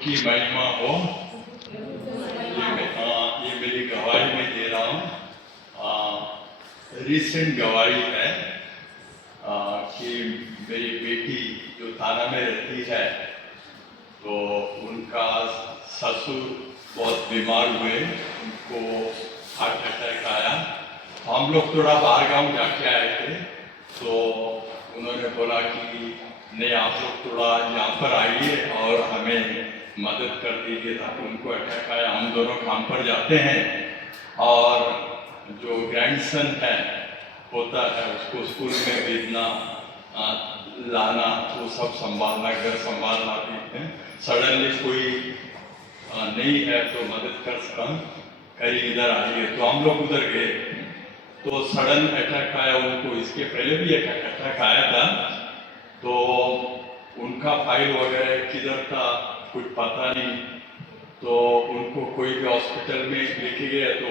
की महिमा हो। ये मेरी गवाही में दे रहा हूँ। रिसेंट गवाही है कि मेरी बेटी जो थाना में रहती है, तो उनका ससुर बहुत बीमार हुए, उनको हार्ट अटैक आया। हम लोग थोड़ा बाहर गाँव जाके आए थे, तो उन्होंने बोला कि नहीं, आप लोग थोड़ा यहाँ पर आइए और हमें मदद कर दीजिए ताकि उनको अटैक आया। हम दोनों काम पर जाते हैं और जो ग्रैंडसन है होता है उसको स्कूल में भेजना, लाना, वो सब संभालना, घर संभालना भी है। सडनली कोई नहीं है तो मदद कर सकम, कहीं इधर आइए। तो हम लोग उधर गए, तो सडन अटैक आया उनको। इसके पहले भी एक अटैक आया था, तो उनका फाइल वगैरह किधर था कुछ पता नहीं। तो उनको कोई भी हॉस्पिटल में लेके गए तो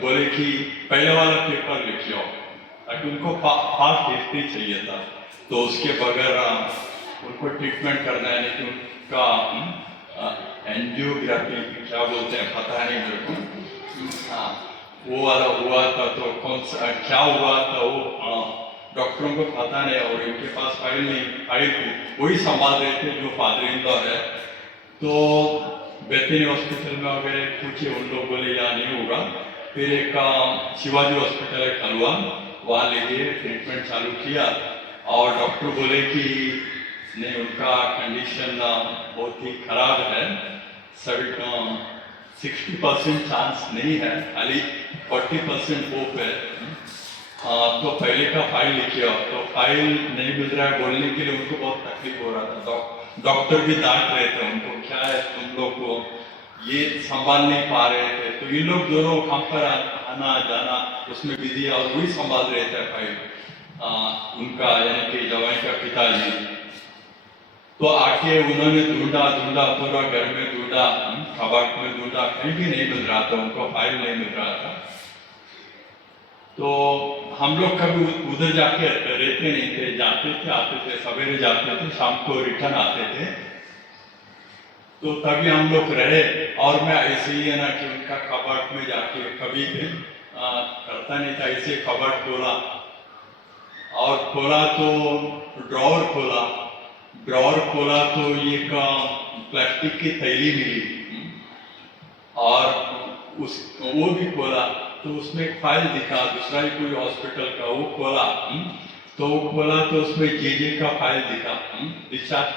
बोले कि पहले वाला पेपर लिख लो, ताकि उनको फास्ट हिस्ट्री चाहिए था। तो उसके बगैर उनको ट्रीटमेंट करना है, लेकिन उनका एंजियोग्राफी क्या बोलते हैं पता नहीं मेरे को, वो वाला हुआ था। तो कौन सा क्या हुआ था वो डॉक्टरों को पता नहीं, और इनके पास फाइल नहीं, फाइल वही संभाल रहे थे जो फादर इन लॉ है। तो बेतनी हॉस्पिटल में वगैरह पूछे, उन लोग बोले यहाँ नहीं होगा। फिर एक शिवाजी हॉस्पिटल है खलवा, वहाँ ले गए, ट्रीटमेंट चालू किया, और डॉक्टर बोले कि नहीं, उनका कंडीशन बहुत ही खराब है, 60% चांस नहीं है, खाली 40% होप है। तो पहले का फाइल लिखिए। तो फाइल नहीं मिल रहा है बोलने के लिए उनको बहुत तकलीफ हो रहा था। डॉक्टर भी डांट रहे थे उनको, क्या है तुम लोग को ये संभाल नहीं पा रहे थे। तो ये लोग दोनों काम पर आना जाना उसमें बिजी, और वही संभाल रहे थे फाइल उनका, यानी कि जवाई का पिताजी। तो आके उन्होंने ढूंढा पूरा घर में ढूंढा, कबाट में ढूंढा, कहीं भी नहीं मिल रहा था, उनको फाइल नहीं मिल रहा था। तो हम लोग कभी उधर जाके रहते नहीं थे, जाते थे आते थे, सवेरे जाते थे, शाम को रिटर्न आते थे। तो तभी हम लोग रहे, और मैं ऐसे ही है ना कि उनका कबाट में जाके कभी भी करता नहीं था। ऐसे कबाट खोला, और खोला तो ड्रॉवर खोला तो ये प्लास्टिक की थैली मिली, और वो भी खोला तो उसमें एक फाइल दिखा, दूसरा ही कोई हॉस्पिटल का। वो खोला तो उसमें जे का फाइल दिखा, डिस्चार्ज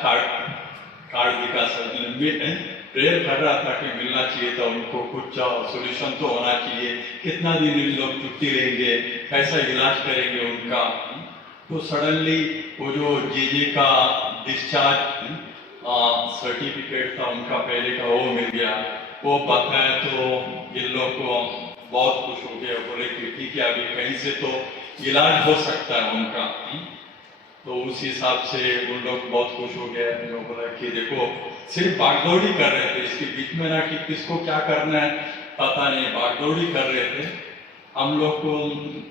कार्ड दिखा। सर मैं प्रेयर कर रहा था कि मिलना चाहिए था उनको, कुछ सोल्यूशन तो होना चाहिए। कितना दिन इन लोग छुट्टी लेंगे, कैसा इलाज करेंगे उनका। तो सडनली वो जो जे का डिस्चार्ज सर्टिफिकेट था उनका पहले का, वो मिल गया। वो बताया तो इन लोग को बहुत खुश हो गया, बोले कि ठीक है, अभी कहीं से तो इलाज हो सकता है उनका। तो उस हिसाब से उन लोग बहुत खुश हो गए। उन्होंने बोला कि देखो, सिर्फ भागदौड़ी कर रहे थे, इसके बीच में ना कि किसको क्या करना है पता नहीं, भागदौड़ी कर रहे थे। हम लोग को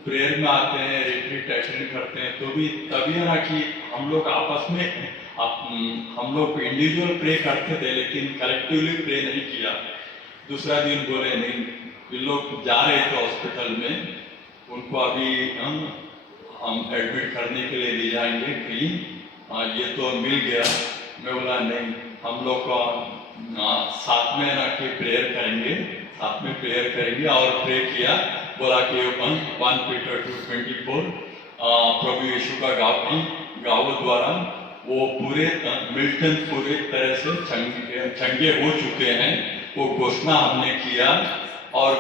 प्रेयर में आते हैं, रिट्रीट अटेंड करते हैं, तो भी तभी है ना कि हम लोग आपस में हम लोग इंडिविजुअल प्रे करते थे, लेकिन कलेक्टिवली प्रे नहीं किया। दूसरा दिन बोले नहीं, ये लोग जा रहे थे हॉस्पिटल में, उनको अभी हम एडमिट करने के लिए ले जाएंगे कहीं, ये तो मिल गया। मैं बोला नहीं, हम लोग साथ में ना कि प्रेयर करेंगे, साथ में प्रेयर करेंगे। और प्रे किया, बोला कि 1 पीटर 2:24 प्रभु यीशु का गाँव द्वारा वो पूरे मिल्टन पूरे तरह से चंगे हो चुके हैं, वो घोषणा हमने किया। और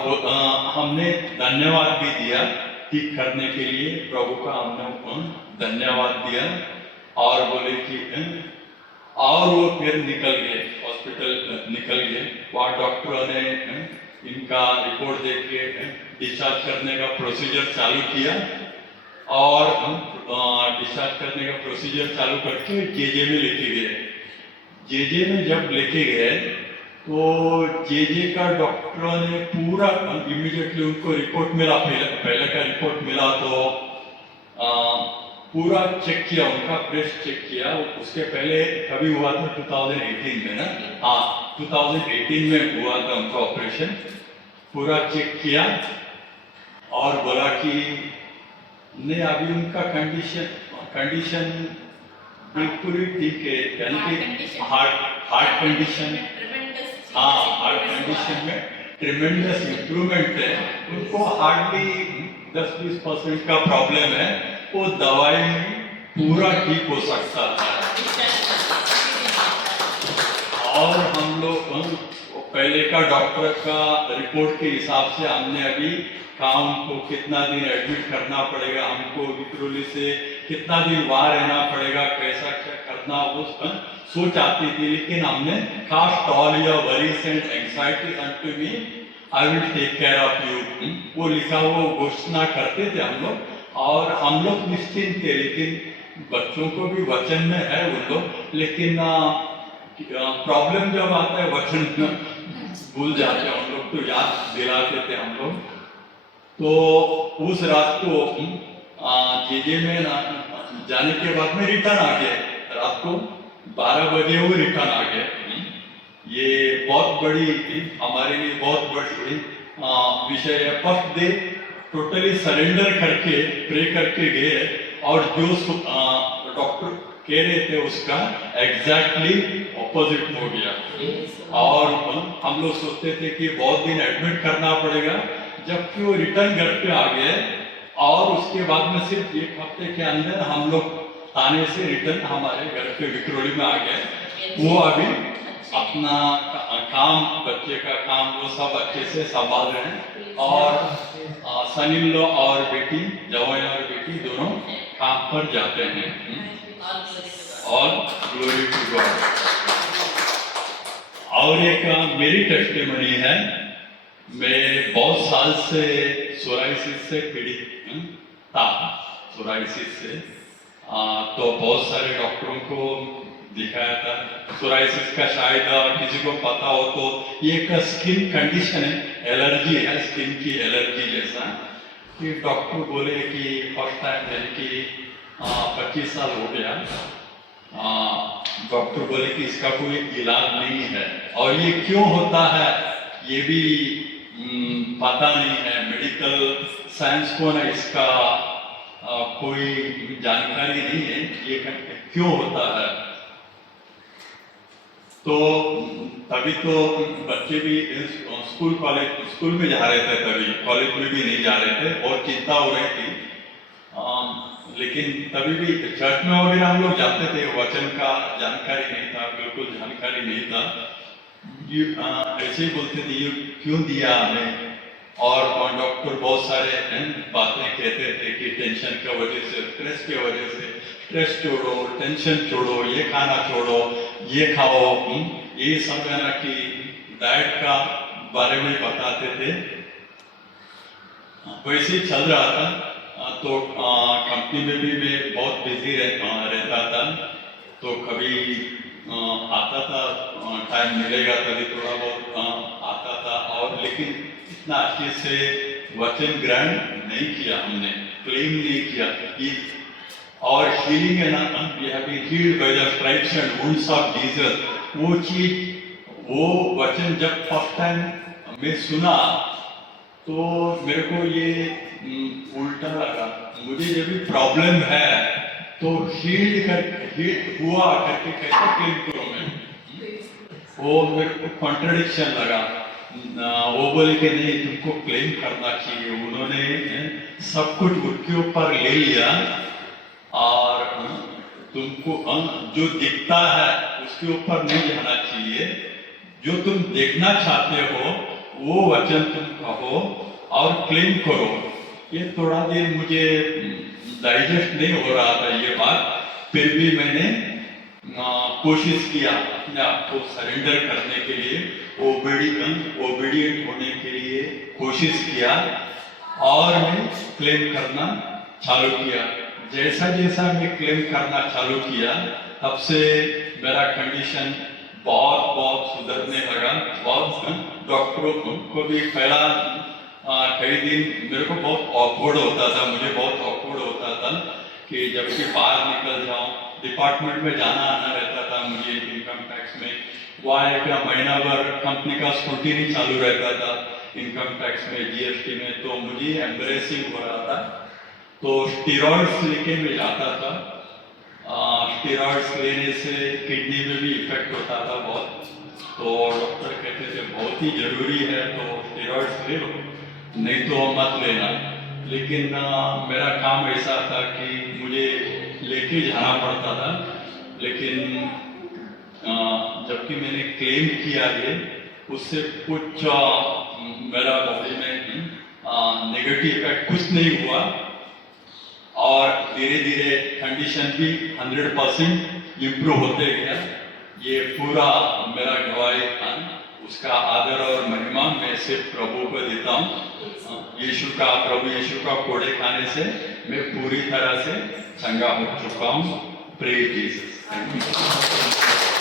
हमने धन्यवाद भी दिया ठीक करने के लिए, प्रभु का हमने धन्यवाद दिया। और बोले कि और वो फिर निकल गए, हॉस्पिटल निकल गए। वहाँ डॉक्टरों ने इनका रिपोर्ट देख के डिस्चार्ज करने का प्रोसीजर चालू किया, और डिस्चार्ज करने का प्रोसीजर चालू करके जे में लेके गए। जे में जब लेके गए तो जे का डॉक्टरों ने पूरा इमीडिएटली उनको रिपोर्ट मिला, पहले का रिपोर्ट मिला तो पूरा चेक किया, उनका ब्रेस्ट चेक किया। उसके पहले कभी हुआ था 2018 में ना, हाँ 2018 में हुआ था उनका ऑपरेशन। पूरा चेक किया और बोला कि नहीं अभी उनका कंडीशन बिल्कुल ही ठीक है, यानी कि हार्ट कंडीशन, हाँ हार्ट कंडीशन में ट्रिमेंडस इम्प्रूवमेंट है। उनको हार्डली 10-20% का प्रॉब्लम है, वो दवाई में पूरा ठीक हो सकता है। और हम लोग पहले का डॉक्टर का रिपोर्ट के हिसाब से हमने अभी काम को कितना दिन एडमिट करना पड़ेगा, हमको विक्रोली से कितना दिन वहां रहना पड़ेगा, कैसा क्या करना, वो सोच आती थी। लेकिन हमने cast all your worries and anxieties unto me, I will take care of you, वो लिखा हुआ घोषणा करते थे हम लोग। और हम लोग निश्चिंत थे, लेकिन बच्चों को भी वचन में है उन लोग, लेकिन प्रॉब्लम जब आता है वचन भूल जाते हैं हम लोग, तो याद दिलाते थे हम लोग। तो उस रात को जेजे में जाने के बाद में रिटर्न आ गए, रात को 12 बजे वो रिटर्न आ गए। ये बहुत बड़ी हमारे लिए बहुत बड़ी विषय है। फर्स्ट डे टोटली सरेंडर करके प्रे करके गए, और जो डॉक्टर कह रहे थे उसका एग्जैक्टली ऑपोजिट हो गया। और हम लोग सोचते थे कि बहुत दिन एडमिट करना पड़ेगा, जबकि वो रिटर्न घर पे आ गए। और उसके बाद में सिर्फ 1 हफ्ते के अंदर हम लोग थाने से रिटर्न हमारे घर पे विक्रोली में आ गए। वो अभी अपना काम, बच्चे का काम वो सब अच्छे से संभाल रहे हैं। और सन इन लॉ और बेटी, जवाई और बेटी दोनों काम पर जाते हैं। और ग्लोरी टू गॉड। और एक मेरी टेस्टिमनी है। मैं बहुत साल से सोराइसिस से पीड़ित था, सोराइसिस से। तो बहुत सारे डॉक्टरों को दिखाया था। सोराइसिस का शायद किसी को पता हो तो ये एक स्किन कंडीशन है, एलर्जी है, स्किन की एलर्जी जैसा। कि डॉक्टर बोले कि फर्स्ट टाइम, यानी कि 25 साल हो गया, डॉक्टर बोले कि इसका कोई इलाज नहीं है। और ये क्यों होता है ये भी पता नहीं है, मेडिकल साइंस को ना इसका कोई जानकारी नहीं है ये क्यों होता है। तो तभी तो बच्चे भी स्कूल में जा रहे थे, तभी कॉलेज में भी नहीं जा रहे थे और चिंता हो रही थी। लेकिन तभी भी चर्च में वगैरह हम लोग जाते थे, वचन का जानकारी नहीं था, बिल्कुल जानकारी नहीं था। ऐसे ही बोलते थे ये क्यों दिया हमें। और डॉक्टर बहुत सारे बातें कहते थे कि टेंशन की वजह से, स्ट्रेस की वजह से, स्ट्रेस छोड़ो, टेंशन छोड़ो, ये खाना छोड़ो, ये खाओ, ये सब है ना कि डाइट का बारे में बताते थे। वैसे ही चल रहा था। तो कंपनी में भी मैं बहुत बिजी रहता था। तो कभी आता था, टाइम मिलेगा तभी थोड़ा बहुत आता था। और लेकिन इतना अच्छे से वचन ग्रहण नहीं किया हमने, क्लेम नहीं किया। और हीलिंग है ना, we have been healed by the stripes and wounds of Jesus, वो चीज, वो वचन जब फर्स्ट टाइम मैं सुना तो मेरे को ये उल्टा लगा। मुझे जब भी प्रॉब्लम है तो हील हुआ करके कैसे क्लेम करूं मैं, वो मेरे को कॉन्ट्रडिक्शन लगा। वो बोले कि नहीं तुमको क्लेम करना चाहिए। उन्होंने सब कुछ उनके ऊपर ले लिया और तुमको जो दिखता है उसके ऊपर नहीं जाना चाहिए। जो तुम देखना चाहते हो वो वचन तुम कहो और क्लेम करो। ये थोड़ा देर मुझे डाइजेस्ट नहीं हो रहा था ये बात, फिर भी मैंने कोशिश किया अपने आप को सरेंडर करने के लिए, ओबीडिएंट होने के लिए कोशिश किया और मैं क्लेम करना चालू किया। जैसा जैसा मैं क्लेम करना चालू किया तब से मेरा कंडीशन बहुत बहुत सुधरने लगा। बहुत डॉक्टरों को भी पहला कई दिन मेरे को बहुत ऑकवर्ड होता था, मुझे बहुत ऑकवर्ड होता था कि जब भी बाहर निकल जाऊं, डिपार्टमेंट में जाना आना रहता था मुझे इनकम टैक्स में, वहाँ एक महीना भर कंपनी का स्क्रूटिनी चालू रहता था इनकम टैक्स में, जीएसटी में, तो मुझे एम्बरेसिंग हो रहा था। तो स्टीरॉइड्स लेके मैं जाता था। स्टीरॉइड्स लेने से किडनी में भी इफेक्ट होता था बहुत, तो डॉक्टर कहते थे बहुत ही जरूरी है तो स्टीरॉइड्स ले लो, नहीं तो मत लेना। लेकिन मेरा काम ऐसा था कि मुझे लेके जाना पड़ता था। लेकिन जबकि मैंने क्लेम किया है उससे कुछ मेरा बॉडी में नेगेटिव इफेक्ट कुछ नहीं हुआ, और धीरे धीरे कंडीशन भी 100% इम्प्रूव होते गया। ये पूरा मेरा गवाही था, उसका आदर और महिमा मैं सिर्फ प्रभु को देता हूँ। प्रभु यीशु का कोड़े खाने से मैं पूरी तरह से चंगा हो चुका हूँ। Praise Jesus. Thank you.